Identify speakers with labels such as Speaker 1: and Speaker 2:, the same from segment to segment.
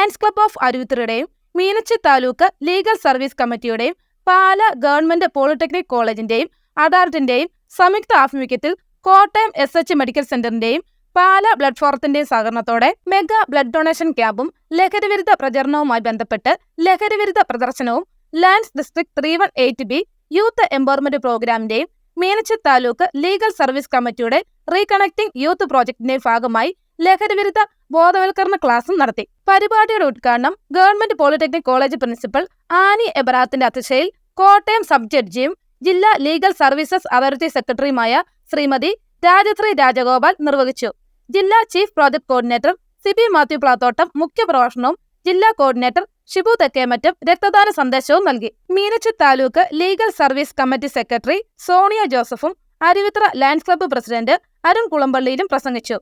Speaker 1: Lions club of അരുവിത്തറയുടെയും Meenachi taluk legal service കമ്മിറ്റിയുടെയും Pala government polytechnic കോളേജിന്റെയും അഡാർട്ടിന്റെയും സംയുക്ത ആഭിമുഖ്യത്തിൽ കോട്ടയം എസ് എച്ച് മെഡിക്കൽ സെന്ററിന്റെയും പാല ബ്ലഡ് ഫോറത്തിന്റെയും സഹകരണത്തോടെ മെഗാ ബ്ലഡ് ഡൊണേഷൻ ക്യാമ്പും ലഹരിവിരുദ്ധ പ്രചരണവുമായി ബന്ധപ്പെട്ട് ലഹരിവിരുദ്ധ പ്രദർശനവും lands district three one eight B youth empowerment പ്രോഗ്രാമിന്റെയും Meenachil taluk legal service കമ്മിറ്റിയുടെ റീകണക്ടിംഗ് യൂത്ത് പ്രോജക്ടിന്റെയും ഭാഗമായി ലഹരിവിരുദ്ധ ബോധവൽക്കരണ ക്ലാസും നടത്തി. പരിപാടിയുടെ ഉദ്ഘാടനം government polytechnic college principal Annie എബ്രാത്തിന്റെ അധ്യക്ഷയിൽ കോട്ടയം സബ് ജഡ്ജിയും ജില്ലാ ലീഗൽ സർവീസസ് അതോറിറ്റി സെക്രട്ടറിയുമായ ശ്രീമതി രാജശ്രീ രാജഗോപാൽ നിർവഹിച്ചു. ജില്ലാ chief project coordinator Sibi Mathew Plathottam മുഖ്യപ്രഭാഷണവും ജില്ലാ കോർഡിനേറ്റർ ഷിബു തെക്കേമറ്റം രക്തദാന സന്ദേശവും നൽകി. Meenachil taluk legal service committee secretary Sonia ജോസഫും Aruvithura lions club president Arun കുളമ്പള്ളിയിലും പ്രസംഗിച്ചു.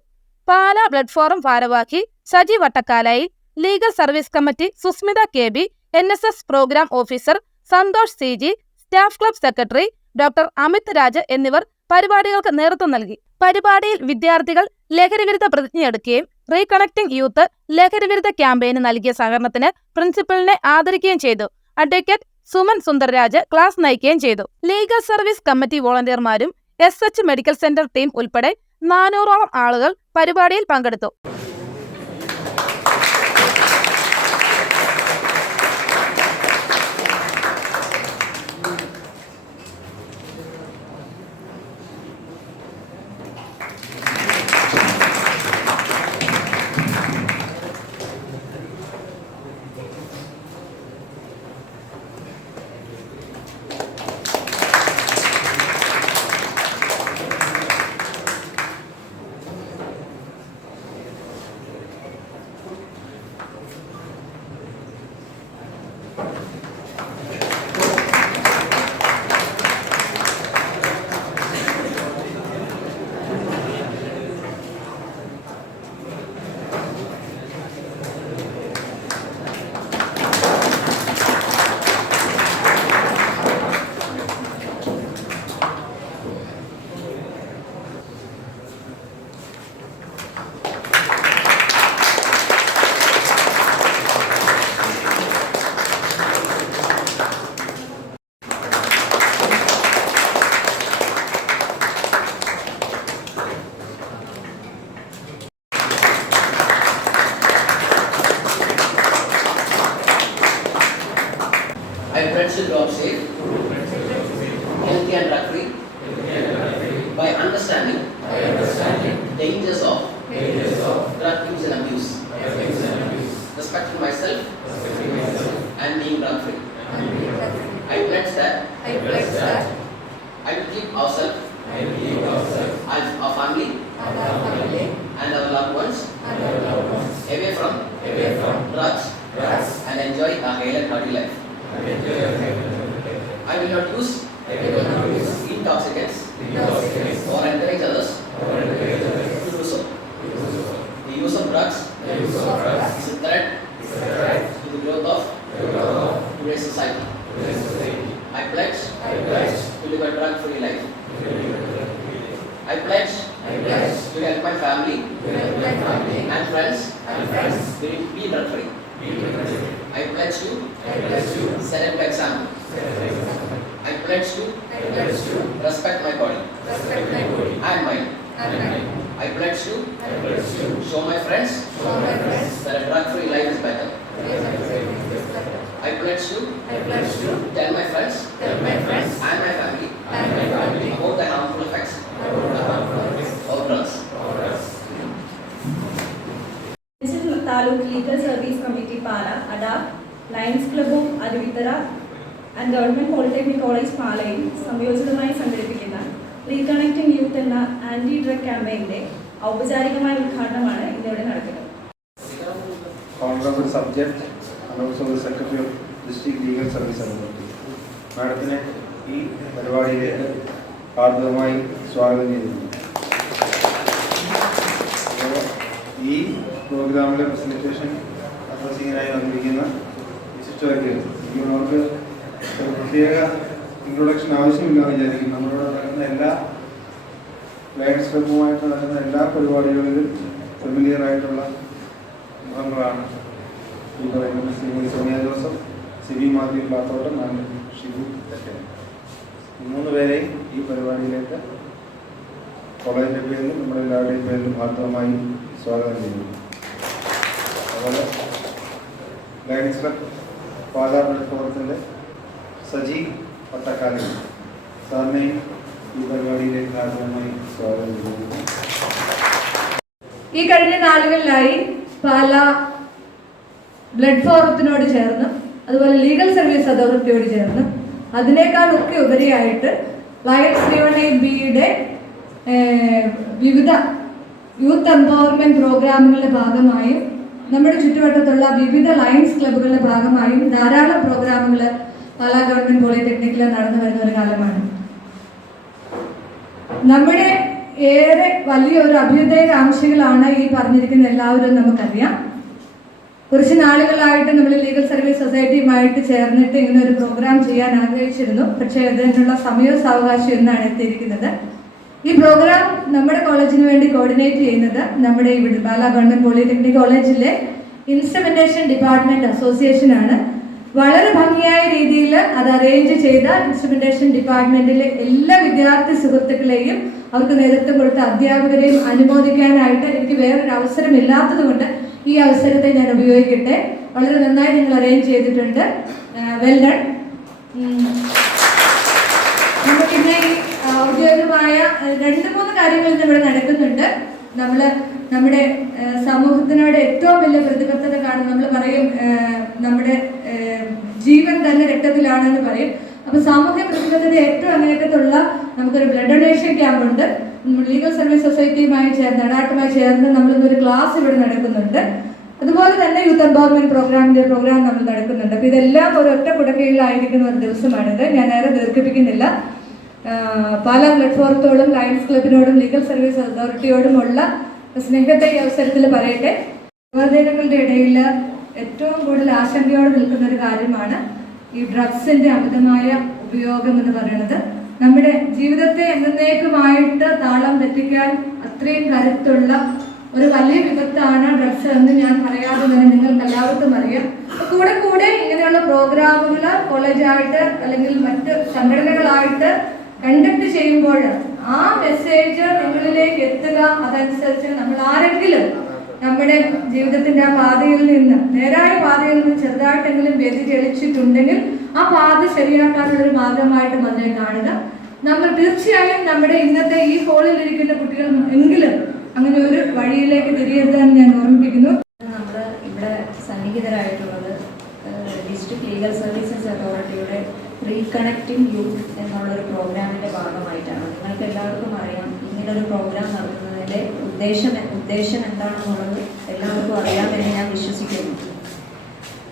Speaker 1: പാല ബ്ലഡ് ഫോറം ഭാരവാഹി Saji Vattakkalayi legal service committee Susmitha K B N S S programme officer Santhosh C G staff club secretary doctor Amith Raj എന്നിവർ പരിപാടികൾക്ക് നേതൃത്വം നൽകി. പരിപാടിയിൽ വിദ്യാർത്ഥികൾ ലഹരിവിരുദ്ധ പ്രതിജ്ഞയെടുക്കുകയും റീകണക്ടിംഗ് യൂത്ത് ലഹരിവിരുദ്ധ ക്യാമ്പയിന് നൽകിയ സഹകരണത്തിന് പ്രിൻസിപ്പലിനെ ആദരിക്കുകയും ചെയ്തു. അഡ്വക്കേറ്റ് സുമൻ സുന്ദർരാജ് ക്ലാസ് നയിക്കുകയും ചെയ്തു. Legal service committee വോളണ്ടിയർമാരും S H medical centre team ഉൾപ്പെടെ നാനൂറോളം ആളുകൾ പരിപാടിയിൽ പങ്കെടുത്തു
Speaker 2: Thank you. I pledge that
Speaker 3: I
Speaker 2: will keep ourselves,
Speaker 3: I will keep ourselves.
Speaker 2: And our family.
Speaker 3: And our family.
Speaker 2: And our loved ones.
Speaker 3: And our loved ones.
Speaker 2: Away from
Speaker 3: away from
Speaker 2: drugs.
Speaker 3: drugs.
Speaker 2: And enjoy a hale and hearty life.
Speaker 3: and enjoy a healthy
Speaker 2: I will not use
Speaker 3: I will not use
Speaker 2: intoxicants.
Speaker 3: intoxicants.
Speaker 2: Or encourage others.
Speaker 3: Or encourage others.
Speaker 2: To do so.
Speaker 3: to do so.
Speaker 2: The use of drugs
Speaker 3: The use of drugs.
Speaker 2: is a threat
Speaker 3: is a threat.
Speaker 2: to the growth of
Speaker 3: to the growth of
Speaker 2: today's society.
Speaker 3: today's society.
Speaker 2: I pledge?
Speaker 3: I pledge.
Speaker 2: To live a drug-free life.
Speaker 3: to live a drug-free life.
Speaker 2: I pledge.
Speaker 3: I pledge.
Speaker 2: To help my family.
Speaker 3: To help my family.
Speaker 2: And friends.
Speaker 3: And friends.
Speaker 2: Be be drug-free. I pledge to
Speaker 3: I pledge to
Speaker 2: set a good example.
Speaker 3: set an example.
Speaker 2: I pledge to
Speaker 3: I pledge to
Speaker 2: respect my body.
Speaker 3: Respect my body.
Speaker 2: And mind.
Speaker 3: and mind.
Speaker 2: I pledge to
Speaker 3: I pledge to
Speaker 2: show my friends.
Speaker 3: Show my friends.
Speaker 2: That a drug-free life is better.
Speaker 3: that drug-free life is better.
Speaker 2: I pledge to
Speaker 3: I pledge to
Speaker 2: tell my friends
Speaker 3: tell my friends
Speaker 2: and my family
Speaker 3: and my family
Speaker 2: about the harmful effects
Speaker 3: about the harmful effects
Speaker 2: of drugs.
Speaker 3: of drugs.
Speaker 4: Digital taluk legal service committee Pala Adaar Lions Club of Aruvithura and government polytechnic college പാലയിൽ സംയോജിതമായി സംഘടിപ്പിക്കുന്ന reconnecting youth എന്ന anti drug ക്യാമ്പയിന്റെ ഔപചാരികമായ ഉദ്ഘാടനമാണ് ഇന്നിവിടെ നടക്കുന്നത്
Speaker 5: honorable subject and also the legal service authority മാഡത്തിനെ ഈ പരിപാടിയിലേക്ക് ഹാർദവമായി സ്വാഗതം ചെയ്യുന്നു. ഈ പ്രോഗ്രാമിലെ പ്രസന്റേഷൻ അഡ്രസ്സിങ്ങിനായി വന്നിരിക്കുന്ന ഒരു പ്രത്യേക ഇൻട്രൊഡക്ഷൻ ആവശ്യമില്ലെന്ന് വിചാരിക്കും നമ്മളോട് നടക്കുന്ന എല്ലാ ലയൺസ് ക്ലബുമായിട്ട് നടക്കുന്ന എല്ലാ പരിപാടികളിലും ഫെമിലിയർ ആയിട്ടുള്ള മുഖങ്ങളാണ് ഈ പറയുന്നത് Shrimati Sonia Joseph. Sibi Mathew Plathottam and Shibu ഈ മൂന്ന് പേരെയും ഈ പരിപാടിയിലേക്ക് കോളേജിന്റെ പേരിലും നമ്മുടെ എല്ലാവരുടെയും പേരിലും ആർദ്രമായി സ്വാഗതം ചെയ്യുന്നു. അതുപോലെ ലയൺസ് ക്ലബ് പാലാ പ്ലാറ്റ്ഫോറത്തിന്റെ സജി പട്ടക്കാലി സാറിനെയും ഈ പരിപാടിയിലേക്ക് ആദ്യമായി സ്വാഗതം ചെയ്യുന്നു.
Speaker 6: ഈ കഴിഞ്ഞ നാളുകളിലായി പാല ബ്ലഡ് ഫോറത്തിനോട് ചേർന്ന് അതുപോലെ ലീഗൽ സർവീസ് അതോറിറ്റിയോട് ചേർന്ന് അതിനേക്കാൾ ഒക്കെ ഉപരിയായിട്ട് വൺ എയ്റ്റ് ബിയുടെ വിവിധ യൂത്ത് എംപവർമെന്റ് പ്രോഗ്രാമുകളുടെ ഭാഗമായും നമ്മുടെ ചുറ്റുവട്ടത്തുള്ള വിവിധ ലയൻസ് ക്ലബ്ബുകളുടെ ഭാഗമായും ധാരാളം പ്രോഗ്രാമുകൾ പാലാ ഗവൺമെന്റ് പോളിടെക്നിക്കിൽ നടന്നു വരുന്ന ഒരു കാലമാണ്. നമ്മുടെ ഏറെ വലിയ വലിയൊരു അഭ്യുദയകാംക്ഷികളാണ് ഈ പറഞ്ഞിരിക്കുന്ന എല്ലാവരും നമുക്കറിയാം. കുറച്ച് നാളുകളായിട്ട് നമ്മൾ ലീഗൽ സർവീസ് സൊസൈറ്റിയുമായിട്ട് ചേർന്നിട്ട് ഇങ്ങനെ ഒരു പ്രോഗ്രാം ചെയ്യാൻ ആഗ്രഹിച്ചിരുന്നു. പക്ഷേ അതിനുള്ള സമയവും സാവകാശം എന്നാണ് എത്തിയിരിക്കുന്നത്. ഈ പ്രോഗ്രാം നമ്മുടെ കോളേജിന് വേണ്ടി കോർഡിനേറ്റ് ചെയ്യുന്നത് നമ്മുടെ ഇവിടെ പാലാ ഗവൺമെന്റ് പോളിടെക്നിക് കോളേജിലെ ഇൻസ്ട്രുമെന്റേഷൻ ഡിപ്പാർട്ട്മെന്റ് അസോസിയേഷൻ ആണ്. വളരെ ഭംഗിയായ രീതിയിൽ അത് അറേഞ്ച് ചെയ്ത ഇൻസ്ട്രുമെന്റേഷൻ ഡിപ്പാർട്ട്മെന്റിലെ എല്ലാ വിദ്യാർത്ഥി സുഹൃത്തുക്കളെയും അവർക്ക് നേതൃത്വം കൊടുത്ത അധ്യാപകരെയും അനുമോദിക്കാനായിട്ട് എനിക്ക് വേറൊരു അവസരം ഇല്ലാത്തത് കൊണ്ട് ഈ അവസരത്തെ ഞാൻ ഉപയോഗിക്കട്ടെ. വളരെ നന്നായി നിങ്ങൾ അറേഞ്ച് ചെയ്തിട്ടുണ്ട്. വെൽ ഡൺ നമുക്കിന്ന് ഔദ്യോഗികമായ രണ്ട് മൂന്ന് കാര്യങ്ങൾ ഇന്ന് ഇവിടെ നടക്കുന്നുണ്ട്. നമ്മൾ നമ്മുടെ സമൂഹത്തിനോട് ഏറ്റവും വലിയ പ്രതിബദ്ധത കാണും. നമ്മൾ പറയും നമ്മുടെ ജീവൻ തന്നെ രക്തത്തിലാണെന്ന് പറയും. അപ്പൊ സാമൂഹ്യ പ്രതിബദ്ധത ഏറ്റവും അങ്ങേറ്റത്തുള്ള നമുക്കൊരു ബ്ലഡ് ഡൊണേഷൻ ക്യാമ്പ് ഉണ്ട്. ലീഗൽ സർവീസ് സൊസൈറ്റിയുമായി ചേർന്ന് അഡാട്ടുമായി ചേർന്ന് നമ്മൾ ഇന്നൊരു ക്ലാസ് ഇവിടെ നടക്കുന്നുണ്ട്. അതുപോലെ തന്നെ യൂത്ത് എംപവർമെന്റ് പ്രോഗ്രാമിന്റെ പ്രോഗ്രാം നമ്മൾ നടക്കുന്നുണ്ട്. അപ്പൊ ഇതെല്ലാം ഒരു ഒറ്റ കുടക്കീഴിലായിരിക്കുന്ന ഒരു ദിവസമാണിത്. ഞാൻ നേരെ ദീർഘിപ്പിക്കുന്നില്ല. പല പ്ലാറ്റ്ഫോമത്തോടും ലയൺസ് ക്ലബിനോടും ലീഗൽ സർവീസ് അതോറിറ്റിയോടുമുള്ള സ്നേഹത്തെ ഈ അവസരത്തിൽ പറയട്ടെ. യുവജനങ്ങളുടെ ഇടയിൽ ഏറ്റവും കൂടുതൽ ആശങ്കയോടെ നിൽക്കുന്ന ഒരു കാര്യമാണ് ഈ ഡ്രഗ്സിന്റെ അമിതമായ ഉപയോഗം എന്ന് പറയുന്നത്. നമ്മുടെ ജീവിതത്തെ എന്നേക്കുമായിട്ട് താളം തെറ്റിക്കാൻ അത്രയും കരുത്തുള്ള ഒരു വലിയ വിപത്താണ് ഡ്രഗ്സ് എന്ന് ഞാൻ പറയാതെ തന്നെ നിങ്ങൾക്ക് എല്ലാവർക്കും അറിയാം കൂടെ കൂടെ ഇങ്ങനെയുള്ള പ്രോഗ്രാമുകൾ കോളേജായിട്ട് അല്ലെങ്കിൽ മറ്റ് സംഘടനകളായിട്ട് കണ്ടക്ട് ചെയ്യുമ്പോൾ ആ മെസ്സേജ് നിങ്ങളിലേക്ക് എത്തുക അതനുസരിച്ച് നമ്മൾ ആരെങ്കിലും നമ്മുടെ ജീവിതത്തിന്റെ ആ പാതയിൽ നിന്ന് നേരായ പാതയിൽ നിന്ന് ചെറുതായിട്ടെങ്കിലും വ്യതിചലിച്ചിട്ടുണ്ടെങ്കിൽ ആ പാത ശരിയാക്കാനുള്ള ഒരു മാർഗമായിട്ട് കാണുക. നമ്മൾ തീർച്ചയായും നമ്മുടെ ഇന്നത്തെ ഈ ഹോളിൽ ഇരിക്കുന്ന കുട്ടികൾ എങ്കിലും അങ്ങനെ ഒരു വഴിയിലേക്ക് തിരിയെത്താൻ ഞാൻ ഓർമ്മിപ്പിക്കുന്നു.
Speaker 7: നമ്മൾ ഇവിടെ സന്നിഹിതരായിട്ടുള്ളത് ഡിസ്ട്രിക്ട് ലീഗൽ സർവീസസ് അതോറിറ്റിയുടെ റീകണക്റ്റിംഗ് യൂത്ത് എന്നുള്ളൊരു പ്രോഗ്രാമിന്റെ ഭാഗമായിട്ടാണ്. നിങ്ങൾക്ക് എല്ലാവർക്കും അറിയാം ഒരു പ്രോഗ്രാം നടത്തുന്നതിന്റെ ഉദ്ദേശം ഉദ്ദേശം എന്താണെന്നുള്ളത് എല്ലാവർക്കും അറിയാമെന്ന് ഞാൻ വിശ്വസിക്കുന്നു.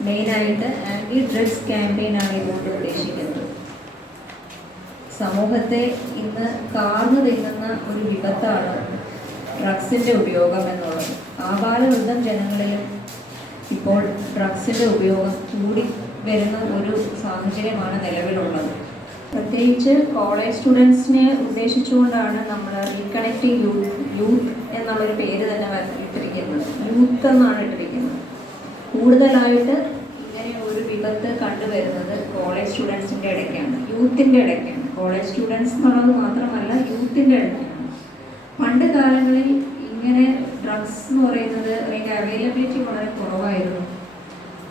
Speaker 7: മെയിനായിട്ട് ആന്റി ഡ്രഗ്സ് ക്യാമ്പയിനാണ് ഇതുകൊണ്ട് ഉദ്ദേശിക്കുന്നത്. സമൂഹത്തെ ഇന്ന് കാർന്നു തിന്നുന്ന ഒരു വിപത്താണ് ഡ്രഗ്സിന്റെ ഉപയോഗം എന്നുള്ളത്. ആപാലവൃദ്ധം ജനങ്ങളിലും ഇപ്പോൾ ഡ്രഗ്സിന്റെ ഉപയോഗം കൂടി വരുന്ന ഒരു സാഹചര്യമാണ് നിലവിലുള്ളത്. പ്രത്യേകിച്ച് കോളേജ് സ്റ്റുഡൻസിനെ ഉദ്ദേശിച്ചുകൊണ്ടാണ് നമ്മൾ റീകണക്റ്റിംഗ് യൂത്ത് യൂത്ത് എന്നുള്ളൊരു പേര് തന്നെ ഇട്ടിരിക്കുന്നത്. യൂത്ത് എന്നാണ് ഇട്ടിരിക്കുന്നത്. കൂടുതലായിട്ട് കണ്ടുവരുന്നത് കോളേജ് സ്റ്റുഡൻസിന്റെ ഇടയ്ക്കാണ്. യൂത്തിന്റെ ഇടയ്ക്കാണ്. കോളേജ് സ്റ്റുഡൻസ് എന്നുള്ളത് മാത്രമല്ല യൂത്തിന്റെ ഇടയ്ക്കാണ്. പണ്ട് കാലങ്ങളിൽ ഇങ്ങനെ ഡ്രഗ്സ് എന്ന് പറയുന്നത് അതിന്റെ അവൈലബിലിറ്റി വളരെ കുറവായിരുന്നു.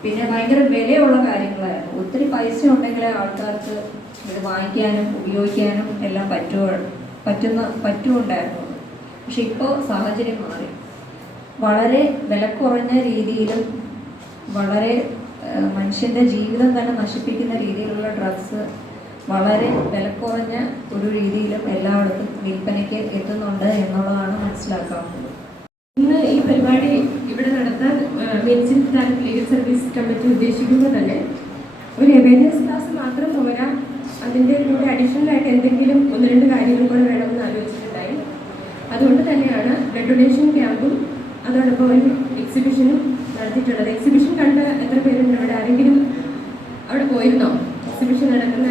Speaker 7: പിന്നെ ഭയങ്കര വിലയുള്ള കാര്യങ്ങളായിരുന്നു. ഒത്തിരി പൈസ ഉണ്ടെങ്കിലേ ആൾക്കാർക്ക് ഇത് വാങ്ങിക്കാനും ഉപയോഗിക്കാനും എല്ലാം പറ്റുക പറ്റുന്ന പറ്റുമുണ്ടായിരുന്നു പക്ഷെ ഇപ്പോൾ സാഹചര്യം മാറി. വളരെ വിലക്കുറഞ്ഞ രീതിയിലും വളരെ മനുഷ്യന്റെ ജീവിതം തന്നെ നശിപ്പിക്കുന്ന രീതിയിലുള്ള ഡ്രഗ്സ് വളരെ വിലക്കുറഞ്ഞ ഒരു രീതിയിലും എല്ലായിടത്തും വിൽപ്പനയ്ക്ക് എത്തുന്നുണ്ട് എന്നുള്ളതാണ് മനസ്സിലാക്കാവുന്നത്.
Speaker 8: ഇന്ന് ഈ പരിപാടി ഇവിടെ നടത്താൻ medicine taluk legal service committee ഉദ്ദേശിക്കുമ്പോൾ തന്നെ ഒരു അവേർനെസ് ക്ലാസ് മാത്രം പോരാ അതിന്റെ കൂടെ അഡീഷണൽ ആയിട്ട് എന്തെങ്കിലും ഒന്ന് രണ്ട് കാര്യങ്ങൾ കൂടെ വേണമെന്ന് ആലോചിച്ചിട്ടുണ്ടായി. അതുകൊണ്ട് തന്നെയാണ് ബ്ലഡ് ഡൊണേഷൻ ക്യാമ്പും അതോടൊപ്പം ഒരു എക്സിബിഷനും നടത്തിയിട്ടുള്ളത്. എക്സിബിഷൻ കണ്ട എത്ര പേരുണ്ട് അവിടെ ആരെങ്കിലും അവിടെ പോയിരുന്നോ എക്സിബിഷൻ നടക്കുന്ന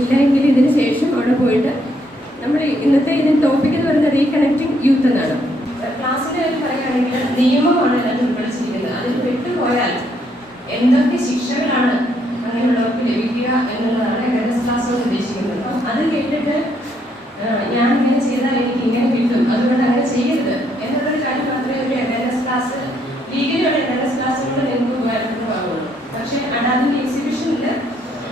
Speaker 8: ഇല്ലെങ്കിൽ ഇതിന് ശേഷം അവിടെ പോയിട്ട് നമ്മൾ ഇന്നത്തെ ഇതിന്റെ ടോപ്പിക് എന്ന് പറയുന്നത് റീകണക്ടിങ് യൂത്ത് എന്നാണ്. ക്ലാസ്സിന്റെ കാര്യം പറയുകയാണെങ്കിൽ നിയമമാണ് അതിനകത്ത് ഉൾപ്പെടുത്തിയിരിക്കുന്നത് അതിൽ പെട്ടുപോയാൽ എന്തൊക്കെ ശിക്ഷകളാണ് അങ്ങനെയുള്ളവർക്ക് ലഭിക്കുക എന്നുള്ളതാണ് ഗണസ് ക്ലാസ് കൊണ്ട് ഉദ്ദേശിക്കുന്നത്. അപ്പം അത് കേട്ടിട്ട് ഞാൻ ഇങ്ങനെ ചെയ്താൽ എനിക്ക് ഇങ്ങനെ കിട്ടും. അതുകൊണ്ട് അങ്ങനെ ചെയ്യരുത്. എന്നുള്ളൊരു കാര്യം മാത്രമേ ഒരു ഗണസ് ക്ലാസ് ലീഗലി ഒരു അവയർനെസ് ക്ലാസ്സിലൂടെ നിങ്ങൾക്ക് ഉപകാരപ്രദമാകുള്ളൂ പക്ഷേ അടാതിന്റെ എക്സിബിഷനിൽ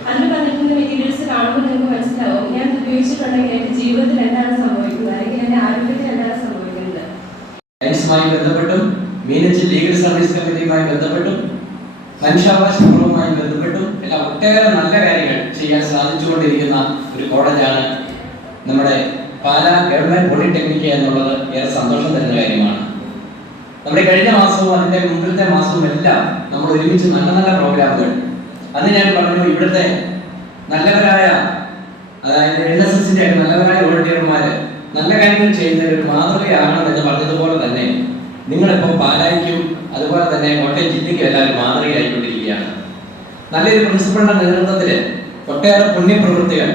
Speaker 8: അതിൽ പറഞ്ഞിരിക്കുന്ന മെറ്റീരിയൽസ് കാണുമ്പോൾ നിങ്ങൾക്ക് മനസ്സിലാവും. ഞാൻ ഉപയോഗിച്ചിട്ടുണ്ടെങ്കിൽ എന്റെ ജീവിതത്തിൽ എന്താണ് സംഭവിക്കുന്നത്? അല്ലെങ്കിൽ എന്റെ ആരോഗ്യത്തിൽ എന്താണ് സംഭവിക്കുന്നത്?
Speaker 9: ലയൻസുമായി ബന്ധപ്പെട്ടും മീനച്ചി ലീഗൽ സർവീസ് കമ്മിറ്റിയുമായി ബന്ധപ്പെട്ടും മനുഷ്യാവകാശ ഫോറവുമായി ബന്ധപ്പെട്ടും എല്ലാം ഒട്ടേറെ നല്ല കാര്യങ്ങൾ ചെയ്യാൻ സാധിച്ചുകൊണ്ടിരിക്കുന്ന ഒരു കോളേജാണ് നമ്മുടെ പാലാ ഗവൺമെന്റ് പോളിടെക്നിക്ക് എന്നുള്ളത്. ഏറെ സന്തോഷം തരുന്ന കാര്യമാണ്. നമ്മുടെ കഴിഞ്ഞ മാസവും അതിന്റെ മുമ്പിലത്തെ മാസവും എല്ലാം നമ്മൾ ഒരുമിച്ച് നല്ല നല്ല പ്രോഗ്രാമുകൾ അന്ന് ഞാൻ പറഞ്ഞു ഇവിടുത്തെ നല്ലവരായ അതായത് എൻ എസ് എസിന്റെ നല്ലവരായ വോളണ്ടിയർമാര് നല്ല കാര്യങ്ങൾ ചെയ്യുന്ന ഒരു മാതൃകയാണ് എന്ന് പറഞ്ഞതുപോലെ തന്നെ നിങ്ങളിപ്പോൾ പാലായിക്കും അതുപോലെ തന്നെ കോട്ടയം ജില്ലയ്ക്കും എല്ലാവരും മാതൃകയായിക്കൊണ്ടിരിക്കുകയാണ്. നല്ലൊരു പ്രിൻസിപ്പളിന്റെ നേതൃത്വത്തിൽ ഒട്ടേറെ പുണ്യപ്രവൃത്തികൾ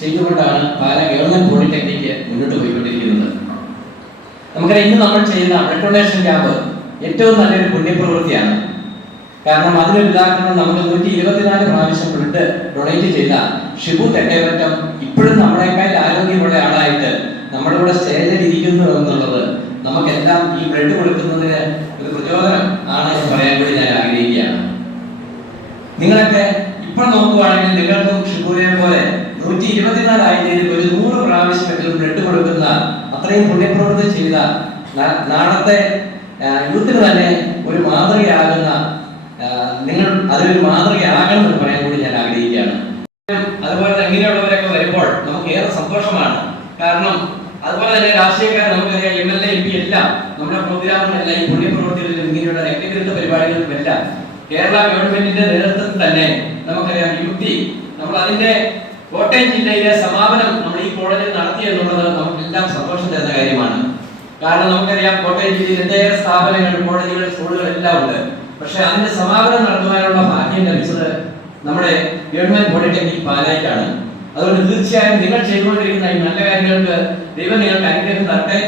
Speaker 9: ചെയ്തുകൊണ്ടാണ് പാല ഗവൺമെന്റ് പോളിടെക്നിക്ക് മുന്നോട്ട് പോയിക്കൊണ്ടിരിക്കുന്നത്. നമുക്കറിയാം ഇന്ന് നമ്മൾ ചെയ്യുന്ന ഡൊണേഷൻ ക്യാമ്പ് ഏറ്റവും നല്ലൊരു പുണ്യപ്രവൃത്തിയാണ്. കാരണം അതിനൊരു ഉദാഹരണം നമുക്ക് നൂറ്റി ഇരുപത്തിനാല് പ്രാവശ്യം ബ്ലഡ് ഡൊണേറ്റ് ചെയ്ത ഷിബു തെക്കേവറ്റം ഇപ്പോഴും നമ്മളെക്കാൾ ആരോഗ്യമുള്ള ആളായിട്ട് നമ്മുടെ കൂടെ സ്റ്റേജിൽ ഇരിക്കുന്നു എന്നുള്ളത് നമുക്കെല്ലാം ഈ ബ്ലഡ് കൊടുക്കുന്നതിന് ഒരു പ്രചോദനം ആണ് എന്ന് പറയാൻ കൂടി ഞാൻ ആഗ്രഹിക്കുകയാണ് നിങ്ങളൊക്കെ ഇപ്പോൾ നോക്കുവാണെങ്കിൽ നിങ്ങൾക്കും ഷിബുവിനെ പോലെ നൂറ്റി ഇരുപത്തിനാല് ആഴ്ചയിൽ ഒരു നൂറ് പ്രാവശ്യമെങ്കിലും ബ്ലഡ് കൊടുക്കുന്ന അത്രയും പുണ്യപ്രവൃത്തി ചെയ്ത നാ- നാളത്തെ ആ, യൂത്തിന് തന്നെ ഒരു മാതൃകയാകുന്ന ആ, നിങ്ങൾ അതൊരു മാതൃകയാകണം എന്ന് പറയാൻ കൂടി ഞാൻ ആഗ്രഹിക്കുകയാണ് അതുപോലെ തന്നെ ഇങ്ങനെയുള്ളവരൊക്കെ വരുമ്പോൾ നമുക്ക് ഏറെ സന്തോഷമാണ് കാരണം അതുപോലെ തന്നെ രാഷ്ട്രീയക്കാർ നമുക്കറിയാം M L A M P എല്ലാം നമ്മുടെ പ്രോഗ്രാമിനെല്ലാം ഈ പുണ്യപ്രവൃത്തികളിലും ഇങ്ങനെയുള്ള രക്തഗ്രന്ഥ പരിപാടികളിലും കേരള ഗവൺമെന്റിന്റെ നേതൃത്വത്തിൽ തന്നെ നമുക്കറിയാം യുക്തി നമ്മൾ അതിന്റെ കോട്ടയം ജില്ലയിലെ സമാപനം നമ്മൾ ഈ കോളേജിൽ നടത്തി എന്നുള്ളത് നമുക്കെല്ലാം സന്തോഷം തരുന്ന കാര്യമാണ്. കാരണം നമുക്കറിയാം കോട്ടയം ജില്ലയിൽ എന്തൊക്കെ സ്ഥാപനങ്ങൾ കോളേജുകൾ സ്കൂളുകൾ എല്ലാം ഉണ്ട്. പക്ഷെ അതിന്റെ സമാപനം നടത്തുവാനുള്ള ഭാഗ്യം ലഭിച്ചത് നമ്മുടെ ഗവൺമെന്റ് പോളിടെക്നിക് പാലായിട്ടാണ്. അതുകൊണ്ട് തീർച്ചയായും നിങ്ങൾ ചെയ്തുകൊണ്ടിരിക്കുന്ന ഈ നല്ല കാര്യങ്ങൾക്ക് ദൈവം നിങ്ങൾക്ക് അനുഗ്രഹം തരട്ടെ.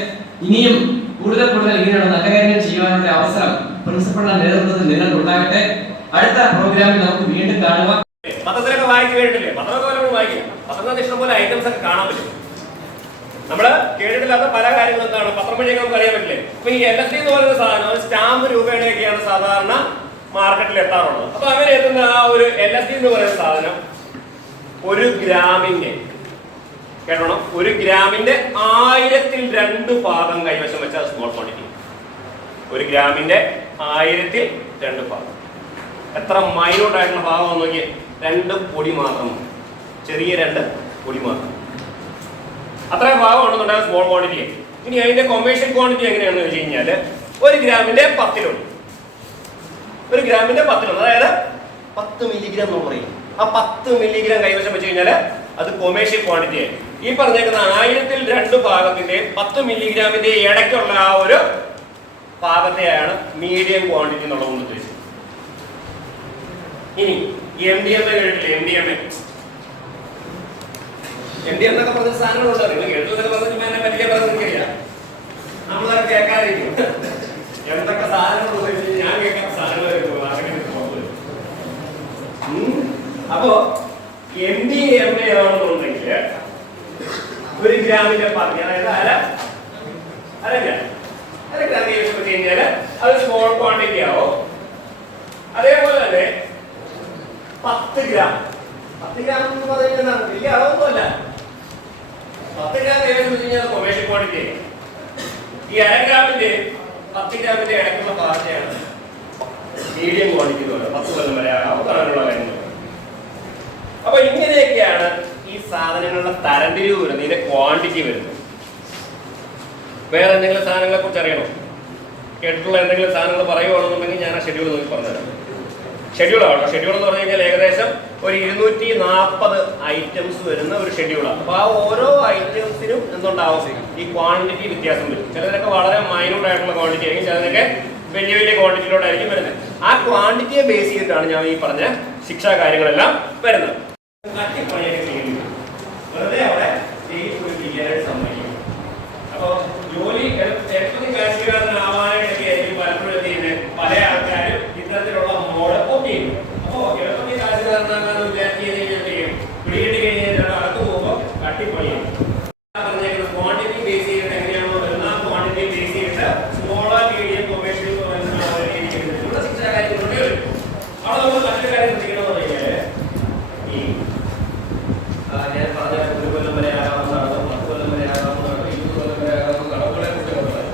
Speaker 9: ഇനിയും കൂടുതൽ കൂടുതൽ ഇങ്ങനെയുള്ള നല്ല കാര്യങ്ങൾ ചെയ്യുവാനുള്ള അവസരം പ്രിൻസിപ്പളിന്റെ നേതൃത്വത്തിൽ നിങ്ങൾക്ക് അടുത്ത പ്രോഗ്രാമിൽ നമുക്ക് വീണ്ടും കാണുക
Speaker 10: പത്രത്തിലൊക്കെ വായിച്ചു കേട്ടിട്ടില്ലേ? പത്രമൊക്കെ നമ്മൾ വായിക്കും പത്രത്തിനകത്ത് ഇഷ്ടംപോലെ ഐറ്റംസ് ഒക്കെ കാണാൻ പറ്റും. നമ്മൾ കേട്ടിട്ടില്ലാത്ത പല കാര്യങ്ങളും എന്താണ്? പത്രം വഴിയൊക്കെ നമുക്ക് അറിയാൻ പറ്റില്ലേ? അപ്പൊ ഈ എൽ എസ് എന്ന് പറയുന്ന സാധനം സ്റ്റാമ്പ് രൂപയുടെയൊക്കെയാണ് സാധാരണ മാർക്കറ്റിൽ എത്താറുള്ളത്. അപ്പൊ അങ്ങനെ എത്തുന്ന ആ ഒരു എൽ എസ് എന്ന് പറയുന്ന സാധനം ഒരു ഗ്രാമിന്റെ കേട്ടോണം? ഒരു ഗ്രാമിന്റെ ആയിരത്തിൽ രണ്ട് ഭാഗം കൈവശം വെച്ച സ്മോൾ ക്വാണ്ടിറ്റി ഒരു ഗ്രാമിന്റെ ആയിരത്തിൽ രണ്ട് ഭാഗം. എത്ര മൈനോട്ട് ആയിട്ടുള്ള ഭാഗം നോക്കിയേ? രണ്ട് പൊടി മാത്രം. ചെറിയ രണ്ട് പൊടി മാത്രം. അത്രയും ഭാഗമാണെന്നുണ്ടായ സ്മോൾ ക്വാണ്ടിറ്റി ഇനി അതിന്റെ കൊമേഴ്ഷ്യൽ ക്വാണ്ടിറ്റി എങ്ങനെയാണെന്ന് വെച്ച് കഴിഞ്ഞാൽ ഒരു ഗ്രാമിന്റെ പത്തിലൊന്ന് ഒരു ഗ്രാമിന്റെ പത്തിലൊന്ന് അതായത് പത്ത് മില്ലിഗ്രാം എന്ന് പറയും. ആ പത്ത് മില്ലിഗ്രാം കൈവശം വെച്ച് കഴിഞ്ഞാൽ അത് കൊമേഴ്ഷ്യൽ ക്വാണ്ടിറ്റി ആയി ഈ പറഞ്ഞേക്കുന്ന ആയിരത്തിൽ രണ്ട് ഭാഗത്തിന്റെ പത്ത് മില്ലിഗ്രാമിന്റെ ഇടയ്ക്കുള്ള ആ ഒരു ഭാഗത്തെയാണ് മീഡിയം ക്വാണ്ടിറ്റി എന്നുള്ളത് ഉദ്ദേശിച്ചത് ഇനി എം ഡി എം എ കേട്ടില്ലേ M D M A M D എന്നൊക്കെ പറഞ്ഞ സാധനങ്ങളുണ്ട് നിങ്ങൾ കേട്ടതൊക്കെ പറഞ്ഞ് പറ്റിയ നമ്മളത് കേൾക്കാതിരിക്കും. എന്തൊക്കെ ഉപയോഗിച്ച് ഞാൻ കേൾക്കാത്ത സാധനങ്ങൾ അപ്പോ എം ഡി എം എ ആണെന്നുണ്ടെങ്കിൽ ഒരു ഗ്രാമിന്റെ പകുതി അതായത് അര അര ഗ്രാം. ഗ്രാം കൈവശം വെച്ച് കഴിഞ്ഞാൽ അത് സ്മോൾ ക്വാണ്ടിറ്റി ആവും. അതേപോലെ തന്നെ പത്ത് ഗ്രാം പത്ത് ഗ്രാം എന്ന് പറയുന്നത് വലിയ അളവൊന്നുമല്ല. പത്ത് ഗ്രാം കഴിഞ്ഞാൽ കൊമേഴ്ഷ്യൽ ക്വാണ്ടിറ്റി ഈ അര പത്ത് ഗ്രാമിന്റെ ഇടയ്ക്കുള്ള മീഡിയം ക്വാണ്ടിറ്റി എന്ന് പത്ത് കൊല്ലം വരെ ആകാം അപ്പൊ ഇങ്ങനെയൊക്കെയാണ് ഈ സാധനങ്ങളുടെ തരംതിരിവ് വരുന്നത്. ഇതിന്റെ ക്വാണ്ടിറ്റി വരുന്നത്. വേറെ എന്തെങ്കിലും സാധനങ്ങളെ കുറിച്ച് അറിയണോ? കേട്ടിട്ടുള്ള എന്തെങ്കിലും സാധനങ്ങൾ പറയുവാണെന്നുണ്ടെങ്കിൽ ഞാൻ ആ ഷെഡ്യൂൾ നോക്കി പറഞ്ഞുതരാം. ഷെഡ്യൂൾ ആണോ ഷെഡ്യൂൾ എന്ന് പറഞ്ഞു കഴിഞ്ഞാൽ ഏകദേശം ഒരു ഇരുന്നൂറ്റി നാൽപ്പത് ഐറ്റംസ് വരുന്ന ഒരു ഷെഡ്യൂളാണ് അപ്പോൾ ആ ഓരോ ഐറ്റംസിനും എന്തുണ്ടാവും? ഈ ക്വാണ്ടിറ്റി വ്യത്യാസം വരും. ചിലതൊക്കെ വളരെ മൈനൂട്ട് ആയിട്ടുള്ള ക്വാണ്ടിറ്റി ആയിരിക്കും ചിലതൊക്കെ വലിയ വലിയ ക്വാണ്ടിറ്റിയിലോട്ടായിരിക്കും വരുന്നത്. ആ ക്വാണ്ടിറ്റിയെ ബേസ് ചെയ്തിട്ടാണ് ഞാൻ ഈ പറഞ്ഞ ശിക്ഷാ കാര്യങ്ങളെല്ലാം വരുന്നത് തട്ടിപ്പണിയൊക്കെ ചെയ്യുന്നു വെറുതെ അവിടെ ജയിൽ പോയി ചെയ്യാനായിട്ട് സമ്മതിക്കും അപ്പോ ജോലി എളുപ്പത്തിൽ കാശുകാരനാവാനായിട്ടൊക്കെ ആയിരിക്കും പലപ്പോഴും എന്ത് ചെയ്യുന്നത് പല ആൾക്കാരും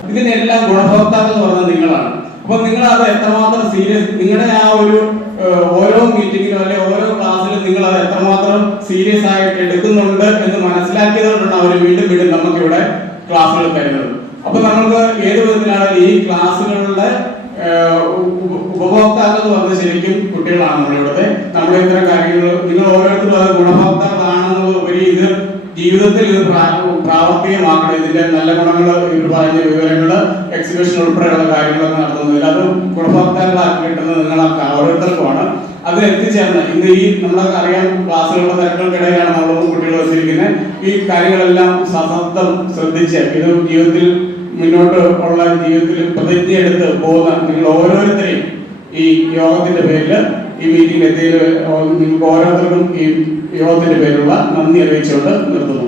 Speaker 11: ഇതിന്റെ എല്ലാം ഗുണഭോക്താക്കൾ എന്ന് പറഞ്ഞാൽ നിങ്ങളാണ് അപ്പൊ നിങ്ങൾ അത് എത്രമാത്രം സീരിയസ് നിങ്ങളുടെ ആ ഒരു ഓരോ മീറ്റിങ്ങിലും അല്ലെ ഓരോ ക്ലാസ്സിലും നിങ്ങൾ അത് എത്രമാത്രം സീരിയസ് ആയിട്ട് എടുക്കുന്നുണ്ട് എന്ന് മനസ്സിലാക്കിയതുകൊണ്ടാണ് അവർ വീണ്ടും വീണ്ടും നമുക്ക് ഇവിടെ ക്ലാസ്സുകൾ തരുന്നത് അപ്പൊ നമുക്ക് ഏത് വിധത്തിലാണ് ഈ ക്ലാസ്സുകളുടെ ഉപഭോക്താക്കൾ എന്ന് പറഞ്ഞ ശരിക്കും കുട്ടികളാണ് നമ്മളിവിടുത്തെ. നമ്മുടെ ഇത്തരം കാര്യങ്ങൾ നിങ്ങൾ ഓരോരുത്തരും അത് ഗുണഭോക്താക്കളാണെന്നുള്ള ഉപരി ഇത് ജീവിതത്തിൽ ഇത് പ്രാവർത്തികമാക്കണം. ഇതിന്റെ നല്ല ഗുണങ്ങൾ ഇവർ പറഞ്ഞ വിവരങ്ങൾ എക്സിബിഷൻ ഉൾപ്പെടെയുള്ള കാര്യങ്ങളൊക്കെ നടത്തുന്നതിൽ അത് ഗുണഭോക്താക്കളാക്കി കിട്ടുന്നത് നിങ്ങൾക്ക് ഓരോരുത്തർക്കുമാണ്. അതിൽ എത്തിച്ചേർന്ന് ഇന്ന് ഈ നമ്മളൊക്കെ അറിയാം ക്ലാസ്സുകളുടെ തിരക്കുകൾക്കിടയിലാണ് നമ്മൾ കുട്ടികൾ വെച്ചിരിക്കുന്നത് ഈ കാര്യങ്ങളെല്ലാം സമർത്ഥം ശ്രദ്ധിച്ച് ഇത് ജീവിതത്തിൽ മുന്നോട്ട് ഉള്ള ജീവിതത്തിൽ പ്രതിജ്ഞ എടുത്ത് പോകുന്ന നിങ്ങൾ ഓരോരുത്തരെയും ഈ യോഗത്തിന്റെ പേരിൽ ഈ മീറ്റിംഗ് എത്തിയത് നിങ്ങൾക്ക് ഓരോരുത്തർക്കും ഈ യോഗത്തിന്റെ പേരിലുള്ള നന്ദി അറിയിച്ചുകൊണ്ട് നിർത്തുന്നു.